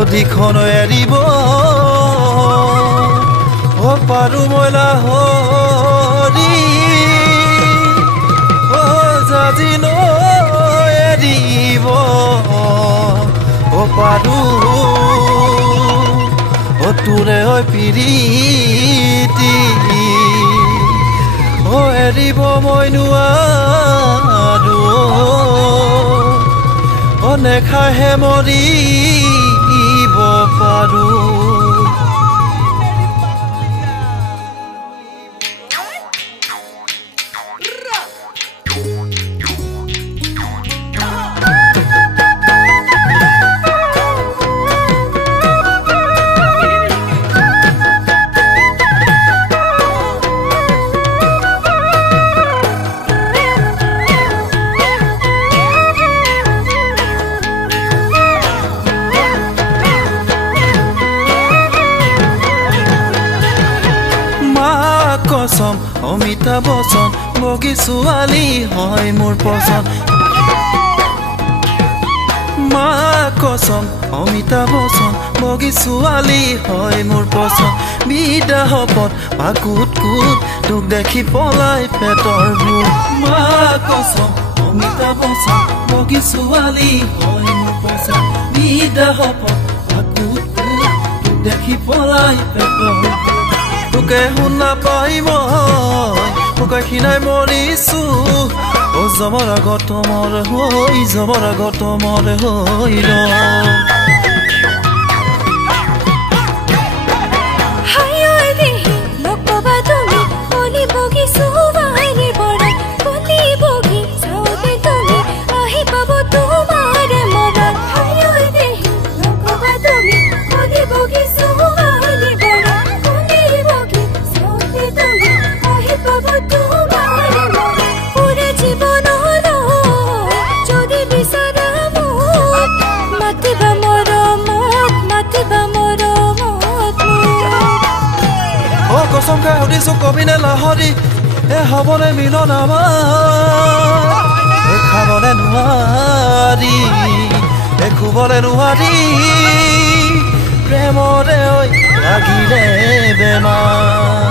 অধিখন এৰিব পাৰো মইলা হৰি জাজি এৰিব পাৰো তোৰে হৈ পিৰিতি এৰিব মই নোৱাৰো নেখাহে মৰিব পাৰো কসম অমিতাভ বচন বগী ছোৱালী হয় মোৰ পছন্দ মা কসম অমিতাভ বচন বগী ছোৱালী হয় মোৰ পছন্দ বিদা হপত পাকুত কুত তোক দেখি পলাই পেটৰ ভোক মা কসম অমিতাভ বচন বগী ছোৱালী হয় মোৰ পছন্দ বিদা হপত পাকুত কুত তোক দেখি পলাই পেটৰ ভোক তোকে শুনা পাই মই তোকে খিনাই মৰিছো জমৰ আগত মৰ হৈ জমৰ আগত মৰ হৈ কসম খাই সুধিছো কবি নে লাহৰি হবনে মিলন আমাৰ খাবলে নোৱাৰি খুবলে নোৱাৰি প্ৰেমৰে লাগিলে বেমাৰ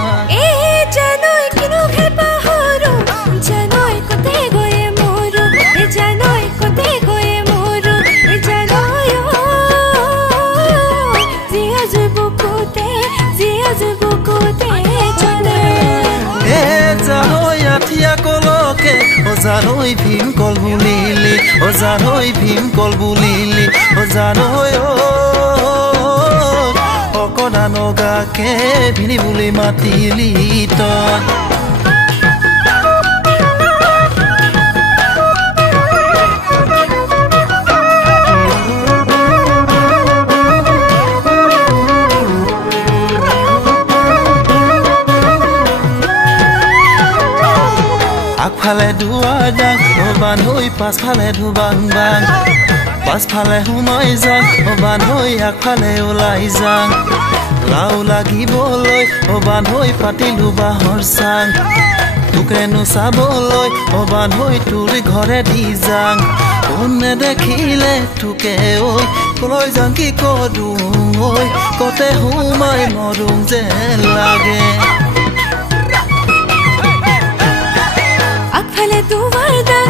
জানৈ ভীম কল বুলিলি জানৈ ভীম কল বুলিলি জানৈ অকণা নগাকে ভিনি বুলি মাতিলি তই আগফালে দুৱাৰ যাং বান হৈ পাছফালে ধুবাং বাং পাছফালে সোমাই যাং বান হৈ আগফালে ওলাই যাং লাও লাগিবলৈ বান হৈ পাতিলো বাঁহৰ চাং তোকেনো চাবলৈ বান হৈ তোৰ ঘৰে দি যাং কোনে দেখিলে তোকে ঐ কলৈ যাং কি কৰো ঐ কতে সোমাই মৰুং যেন লাগে আগফালে দুৱাৰ দাং